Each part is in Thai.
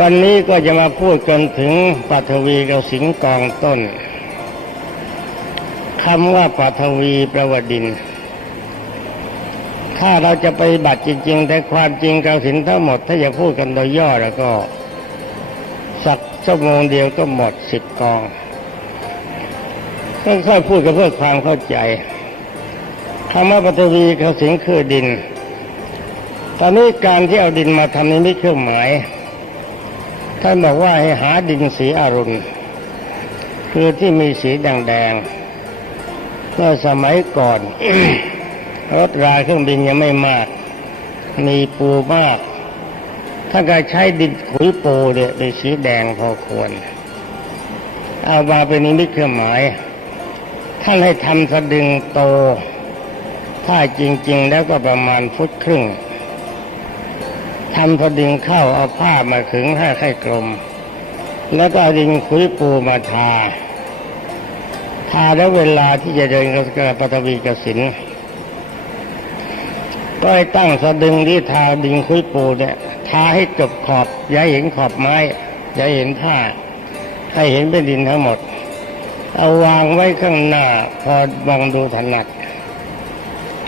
วันนี้ก็จะมาพูดกันถึงปัทวีกับสิงกองต้นคำว่าปัทวีประวดิน ถ้าเราจะไปบัติจริง ๆ แต่ความจริงเกสินทั้งหมด ถ้าจะพูดกันโดยย่อแล้วก็ สักชั่วโมงเดียวก็หมดสิบกองต้องค่อยพูดกันเพื่อความเข้าใจคำว่าปฐวีเกสิงคือดิน ตอนนี้การที่เอาดินมาทำนี้ไม่เครื่องหมาย ท่านบอกว่าให้หาดินสีอรุณ คือที่มีสีแดงๆเมื่อสมัยก่อน รถราเครื่องบินยังไม่มาก มีปูมาก ถ้าก็ใช้ดินขุยปูเนี่ยเป็นสีแดงพอควร เอามาเป็นนิมิตเครื่องหมาย ท่านให้ทำสะดึงโต ถ้าจริง ๆ แล้วก็ประมาณฟุตครึ่ง ทำสะดึงเข้าเอาผ้ามาขึงให้ให้กลม แล้วก็ดินขุยปูมาทา ทาแล้วเวลาที่จะเดินกระปฐวีกสินก็ให้ตั้งสะดึงที่ทาดินคุยปูเนี่ยทาให้จบขอบ อย่าเห็นขอบไม้ อย่าเห็นผ้า ให้เห็นเป็นดินทั้งหมด เอาวางไว้ข้างหน้า พอมองดูถนัด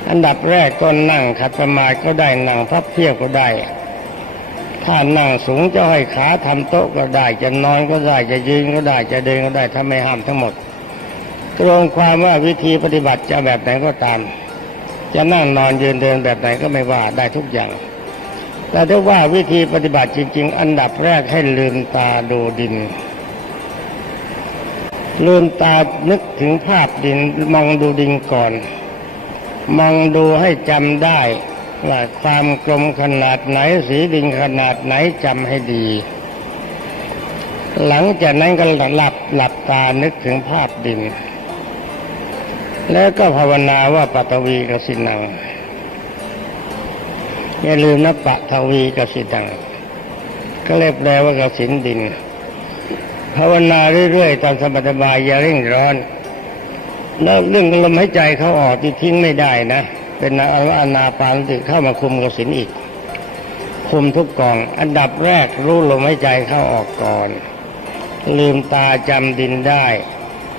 อันดับแรกก็นั่งขัดสมาธิก็ได้นั่งพับเพียบก็ได้ ถ้านั่งสูงจะให้ขาทำโต๊ะก็ได้จะนอนก็ได้จะยืนก็ได้จะเดินก็ได้ถ้าไม่ห้ามทั้งหมด ตรงความว่าวิธีปฏิบัติจะแบบไหนก็ตาม จะนั่งนอนยืนเดินแบบไหนก็ไม่ว่าได้ทุกอย่าง แต่ถ้าว่าวิธีปฏิบัติจริง ๆ อันดับแรกให้ลืมตาดูดินลืมตานึกถึงภาพดินมองดูดินก่อน มองดูให้จำได้ ว่าความกลมขนาดไหนสีดินขนาดไหนจำให้ดี หลังจากนั้นก็หลับหลับตานึกถึงภาพดิน แล้วก็ภาวนาว่าปัตวีกสินังอย่าลืมนะปัทวีกสินังก็เรียกแปลว่ากสินดิน ภาวนาเรื่อยๆตามสบายอย่าเร่งร้อนแล้วเรื่องลมหายใจเขาออกที่ทิ้งไม่ได้นะ เป็นอาอานาปานสติเข้ามาคุมกสินอีก คุมทุกกอง อันดับแรกรู้ลมหายใจเข้าออกก่อน ลืมตาจำดินได้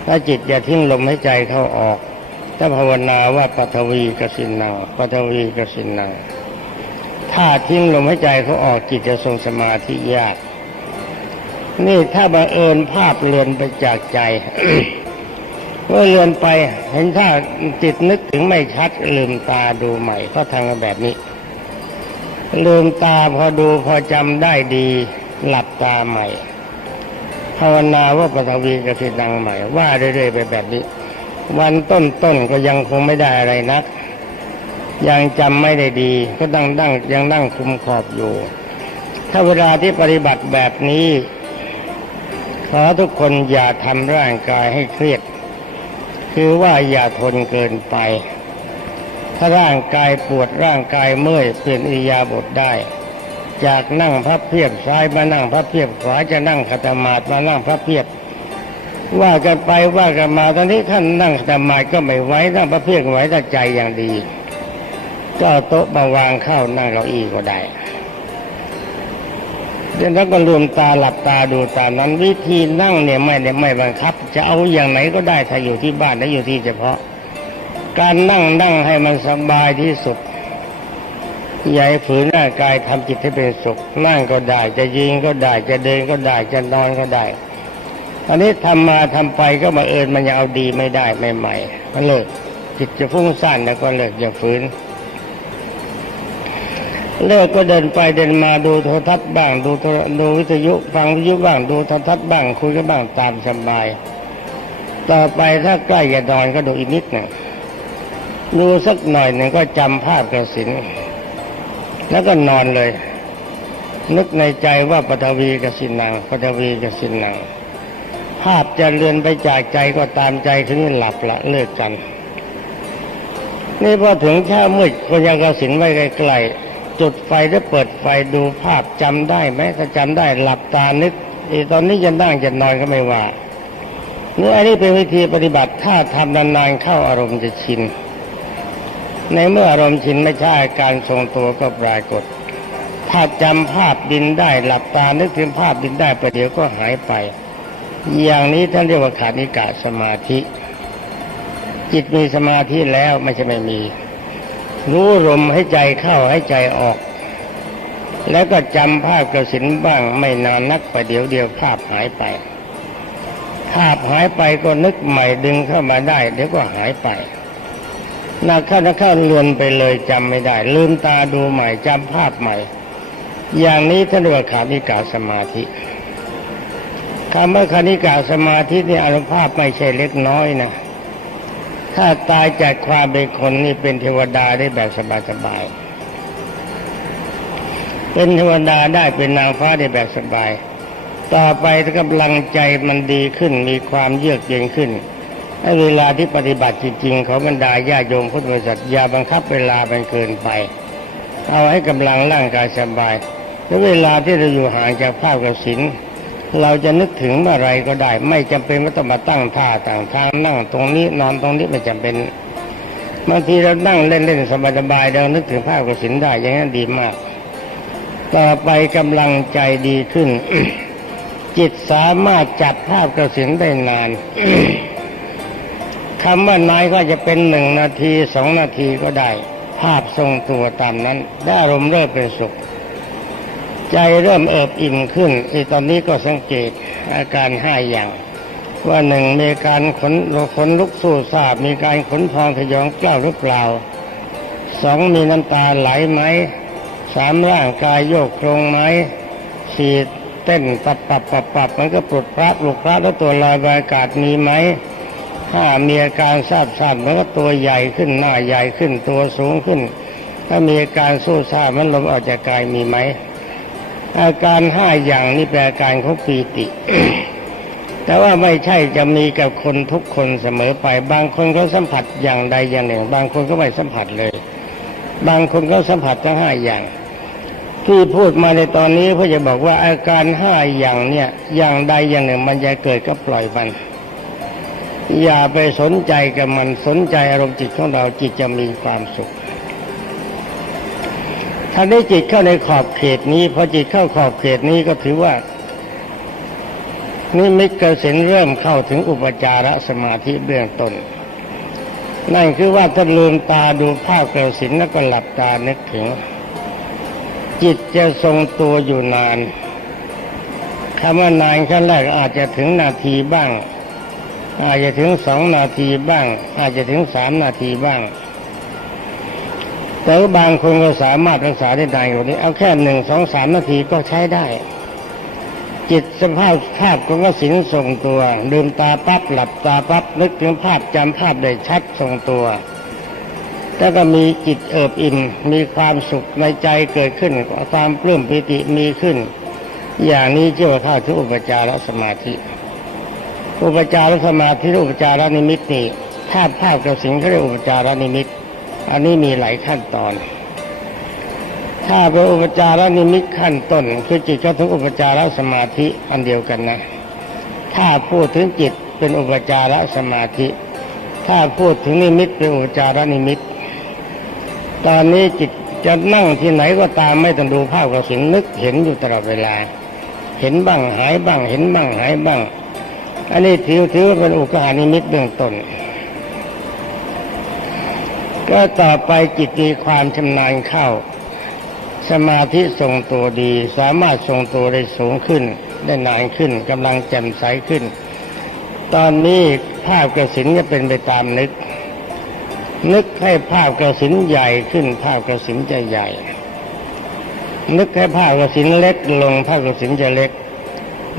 ถ้าจิตอย่าทิ้งลมหายใจเข้าออกถ้าภาวนาว่าปัทวีกสินนังปัทวีกสินนังถ้าทิ้งลมหายใจเขาออกจิตจะทรงสมาธิยาก นี่ถ้าบังเอิญภาพเลือนไปจากใจ เมื่อเลือนไปเห็นถ้าจิตนึกถึงไม่ชัดลืมตาดูใหม่ก็ทำกันแบบนี้ ลืมตาพอดูพอจำได้ดี หลับตาใหม่ภาวนาว่าปฐวีกสินังใหม่ ว่าเรื่อยๆไปแบบนี้ วันต้นๆก็ยังคงไม่ได้อะไรนัก ยังจำไม่ได้ดี ก็ตั้งดั้งยังนั่งคุมขอบอยู่ ถ้าเวลาที่ปฏิบัติแบบนี้ขอทุกคนอย่าทำร่างกายให้เครียด คือว่าอย่าทนเกินไป ถ้าร่างกายปวดร่างกายเมื่อยเปลี่ยนอิยาบถได้ จากนั่งพับเพียบซ้ายมานั่งพับเพียบขวาจะนั่งขัตมาดมานั่งพับเพียบ ว่ากันไปว่ากันมาตอนนี้ท่านนั่งขัตมาดก็ไม่ไหวนั่งพับเพียบไหวแต่ใจอย่างดี ก็โต๊ะมาวางเข้านั่งเก้าอี้ก็ได้ เดี๋ยวเราก็ลืมตาหลับตาดูตานั้นวิธีนั่งเนี่ยไม่ได้ไม่บังคับ จะเอาอย่างไหนก็ได้ถ้าอยู่ที่บ้านและอยู่ที่เฉพาะ การนั่งนั่งให้มันสบายที่สุดอย่าให้ฝืนร่างกายทำจิตให้เป็นสุขนั่งก็ได้จะยืนก็ได้จะเดินก็ได้จะนอนก็ได้อันนี้ทำมาทำไปก็มาเอิญมันยังเอาดีไม่ได้ใหม่ๆก็เลิกจิตจะฟุ้งซ่านแล้วก็เลิกอย่าฝืน เลิกก็เดินไปเดินมาดูโทรทัศน์บ้าง ดูดูวิทยุฟังวิทยุบ้างดูโทรทัศน์บ้างคุยกันบ้างตามสบาย ต่อไปถ้าใกล้จะนอนก็ดูอีกนิดหนึ่งดูสักหน่อยหนึ่งก็จำภาพกระสินแล้วก็นอนเลย นึกในใจว่าปฐวีกสินังปฐวีกสินัง ภาพจะเลือนไปจากใจก็ตามใจถึงหลับละเลิกกัน นี่พอถึงเช้ามืดก็ยังกสินไว้ใกลๆ จุดไฟแล้วเปิดไฟดูภาพจำได้ไหมถ้าจำได้หลับตานึกไอ้ตอนนี้จะนั่งจะนอนก็ไม่ว่าเนี่อันนี้เป็นวิธีปฏิบัติถ้าทำนานๆเข้าอารมณ์จะชิน ในเมื่ออารมณ์ชินไม่ใช่การทรงตัวก็ปรากฏ ถ้าจำภาพดินได้หลับตานึกถึงภาพดินได้ประเดี๋ยวก็หายไป อย่างนี้ท่านเรียกว่าขานิกะสมาธิ จิตมีสมาธิแล้วไม่ใช่ไม่มี รู้ลมให้ใจเข้าให้ใจออก แล้วก็จำภาพกระสินบ้างไม่นานนักประเดี๋ยวเดียวภาพหายไป ภาพหายไปก็นึกใหม่ดึงเข้ามาได้เดี๋ยวก็หายไปนักเข้านักเข้าเลือนไปเลยจำไม่ได้ ลืมตาดูใหม่จำภาพใหม่ อย่างนี้ท่านเรียกว่าขานิกาสมาธิคำว่าขานิกาสมาธินี่อนุภาพไม่ใช่เล็กน้อยนะ ถ้าตายจากความเป็นคนนี่เป็นเทวดาได้แบบสบายๆ เป็นเทวดาได้เป็นนางฟ้าได้แบบสบาย ต่อไปกำลังใจมันดีขึ้นมีความเยือกเย็นขึ้นให้เวลาที่ปฏิบัติจริงๆเขาบรรดาญาโยมพุทธบริษัทยาบังคับเวลามันเกินไป เอาให้กำลังร่างกายสบาย แล้วเวลาที่เราอยู่ห่างจากภาพกสิน เราจะนึกถึงเมื่อไรก็ได้ ไม่จำเป็นว่าต้องมาตั้งท่าต่างทางนั่งตรงนี้นอนตรงนี้ไม่จำเป็นบางทีเรานั่งเล่นๆสบายๆเรานึกถึงภาพกสินได้อย่างนั้นดีมาก ต่อไปกำลังใจดีขึ้น จิตสามารถจับภาพกสินได้นานคำว่านายก็จะเป็นหนึ่งนาทีสองนาทีก็ได้ ภาพทรงตัวตามนั้น ได้อารมเริ่มเป็นสุข ใจเริ่มเอิบอิ่มขึ้นอีตอนนี้ก็สังเกตอาการห้าอย่าง ว่าหนึ่งมีการขนขนลุกสู้ซาบมีการขนพองทยองกล้าวหรือเปล่าสองมีน้ำตาไหลไหมสามร่างกายโยกโครงไหมสี่เต้นปับปับปับปับมันก็ปลุดพระปลุกพระแล้วตัวลอยบรรยากาศมีไหมถ้ามีอาการทราบทราบมันก็ตัวใหญ่ขึ้นหน้าใหญ่ขึ้นตัวสูงขึ้น ถ้ามีอาการสู้ซาบมันลมออกจากกายมีไหม อาการห้าอย่างนี้เป็นอาการของปีติ แต่ว่าไม่ใช่จะมีกับคนทุกคนเสมอไป บางคนก็สัมผัสอย่างใดอย่างหนึ่ง บางคนก็ไม่สัมผัสเลย บางคนก็สัมผัสทั้งห้าอย่าง ที่พูดมาในตอนนี้เพื่อจะบอกว่าอาการห้าอย่างเนี่ย อย่างใดอย่างหนึ่ง มันจะเกิดก็ปล่อยมัน อย่าไปสนใจกับมันสนใจอารมณ์จิตของเราจิตจะมีความสุข ถ้าได้จิตเข้าในขอบเขตนี้พอจิตเข้าขอบเขตนี้ก็ถือว่านี่มิตรเกสินเริ่มเข้าถึงอุปจารสมาธิเบื้องต้น นั่นคือว่าถ้าลืมตาดูภาพเกสินแล้วก็หลับตานึกถึง จิตจะทรงตัวอยู่นานคำว่านานขั้นแรกอาจจะถึงนาทีบ้าง อาจจะถึงสองนาทีบ้าง อาจจะถึงสามนาทีบ้าง แต่บางคนก็สามารถรักษาได้นานกว่านี้ เอาแค่หนึ่งสองสามนาทีก็ใช้ได้ จิตสภาพภาพของกสินทรงตัวลืมตาปั๊บหลับตาปั๊บนึกถึงภาพจำภาพได้ชัดทรงตัวแล้วก็มีจิตเอิบอิ่มมีความสุขในใจเกิดขึ้นความปลื้มปิติมีขึ้น อย่างนี้เรียกว่าเข้าถึงอุปจารสมาธิ อุปจารสมาธิอุปจารนิมิตนี่ภาพภาพกระสิงเขาเรียกอุปจารนิมิต อันนี้มีหลายขั้นตอน ถ้าเป็นอุปจารนิมิตขั้นต้นคือจิตเข้าถึงอุปจารสมาธิอันเดียวกันนะ ถ้าพูดถึงจิตเป็นอุปจารสมาธิ ถ้าพูดถึงนิมิตเป็นอุปจารนิมิต ตอนนี้จิตจะนั่งที่ไหนก็ตามไม่ต้องดูภาพกระสินนึกเห็นอยู่ตลอดเวลา เห็นบ้างหายบ้างเห็นบ้างหายบ้าง อันนี้ถือถือว่าเป็นอุปานิมิตเบื้องต้น ก็ต่อไปจิตมีความชำนาญเข้า สมาธิทรงตัวดี สามารถทรงตัวได้สูงขึ้น ได้นานขึ้นกำลังแจ่มใสขึ้น ตอนนี้ภาพกระสินจะเป็นไปตามนึก นึกให้ภาพกระสินใหญ่ขึ้น ภาพกระสินจะใหญ่ นึกให้ภาพกระสินเล็กลง ภาพกระสินจะเล็ก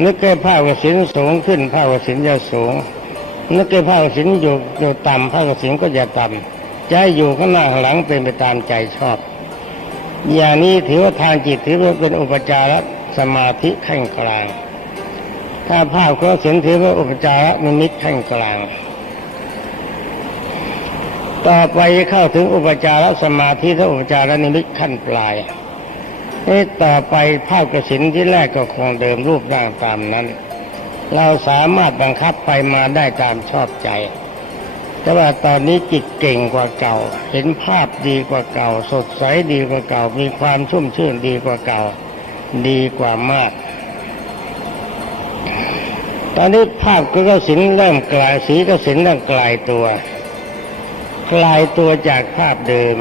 นึกให้ภาพกระสินสูงขึ้น ภาพกระสินจะสูง นึกให้ภาพกระสินอยู่อยู่ต่ำภาพกระสินก็จะต่ำ จะอยู่ข้างหน้าข้างหลังเป็นไปตามใจชอบ อย่างนี้ถือว่าทางจิตถือว่าเป็นอุปจารสมาธิขั้นกลาง ถ้าภาพก็เสียนถือว่าอุปจารนิมิตขั้นกลาง ต่อไปเข้าถึงอุปจารสมาธิและอุปจารนิมิตขั้นปลายนี่ต่อไปภาพกระสินที่แรกก็คงเดิมรูปร่างตามนั้น เราสามารถบังคับไปมาได้ตามชอบใจ แต่ว่าตอนนี้จิตเก่งกว่าเก่า เห็นภาพดีกว่าเก่า สดใสดีกว่าเก่า มีความชุ่มชื่นดีกว่าเก่า ดีกว่ามาก ตอนนี้ภาพก็สินเริ่มกลายสีก็สินเริ่มกลายตัว กลายตัวจากภาพเดิม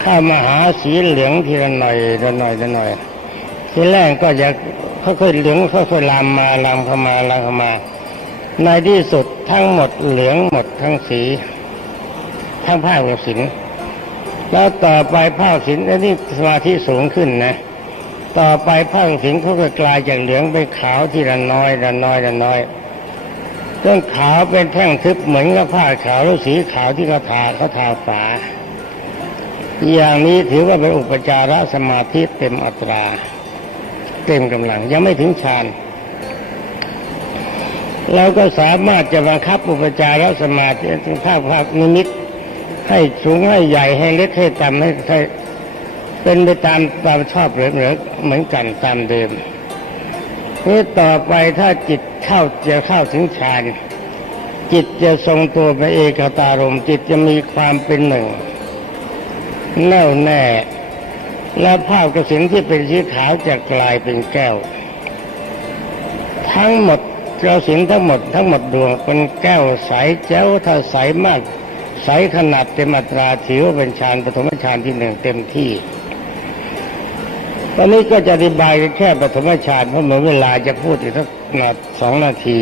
เข้ามาหาสีเหลืองทีละหน่อยละหน่อยละหน่อยทีแรกก็จะค่อยๆเหลืองค่อยๆลามมาลามเข้ามาลามเข้ามา ในที่สุดทั้งหมดเหลืองหมดทั้งสี ทั้งภาพกับสินแล้วต่อไปภาพสินอันนี้สมาธิสูงขึ้นนะ ต่อไปภาพสินเขาก็กลายจากเหลืองไปขาวทีละน้อยละน้อยละน้อยจนขาวเป็นแท่งทึบเหมือนกับผ้าขาวหรือสีขาวที่เขาทาเขาทาฝา อย่างนี้ถือว่าเป็นอุปจารสมาธิเต็มอัตรา เต็มกำลังยังไม่ถึงฌาน เราก็สามารถจะบังคับอุปจารสมาธิถึงภาพภาพนิมิตให้สูงให้ใหญ่ให้เล็กให้ต่ำให้ให้เป็นไปตามตามชอบเหลือเหลือเหมือนกันตามเดิมนี่ต่อไปถ้าจิตเข้าจะเข้าถึงฌานจิตจะทรงตัวไปเอกตารมจิตจะมีความเป็นหนึ่งแน่วแน่ และภาพกระสินที่เป็นสีขาวจะกลายเป็นแก้ว ทั้งหมด กระสินทั้งหมดทั้งหมดดวงเป็นแก้วใสแจ้วถ้าใสมาก ใสขนาดเต็มอัตราถือว่าเป็นฌานปฐมฌานที่หนึ่งเต็มที่ตอนนี้ก็จะอธิบายแค่ปฐมฌานเพราะเหมือนเวลาจะพูดอีกสักนาสองนาที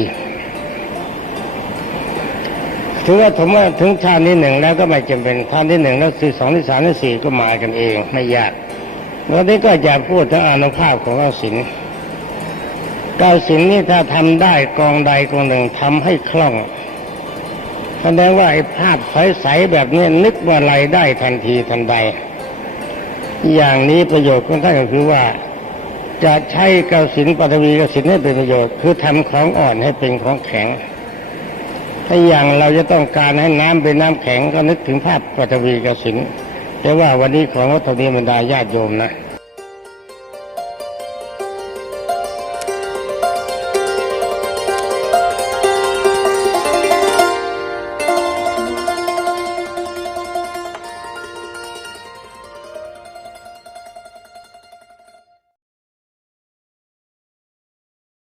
ถือว่าถึงว่าถึงฌานที่หนึ่งแล้วก็ไม่จำเป็นฌานที่หนึ่งแล้วคือสองที่สามที่สี่ก็มากันเองไม่ยากวันนี้ก็จะพูดถึงอนุภาพของเรา ศิลกาศิลนี่ถ้าทำได้กองใดกองหนึ่งทำให้คล่องแสดงว่าไอ้ภาพใสๆแบบนี้นึกว่าไรได้ทันทีทันใด อย่างนี้ประโยชน์ของท่านก็คือว่า จะใช้กสินปฐวีกสินให้เป็นประโยชน์ คือทำของอ่อนให้เป็นของแข็ง ถ้าอย่างเราจะต้องการให้น้ำเป็นน้ำแข็งก็นึกถึงภาพปฐวีกสินแต่ว่าวันนี้ของวัตถุนิบรรดาญาติโยมนะ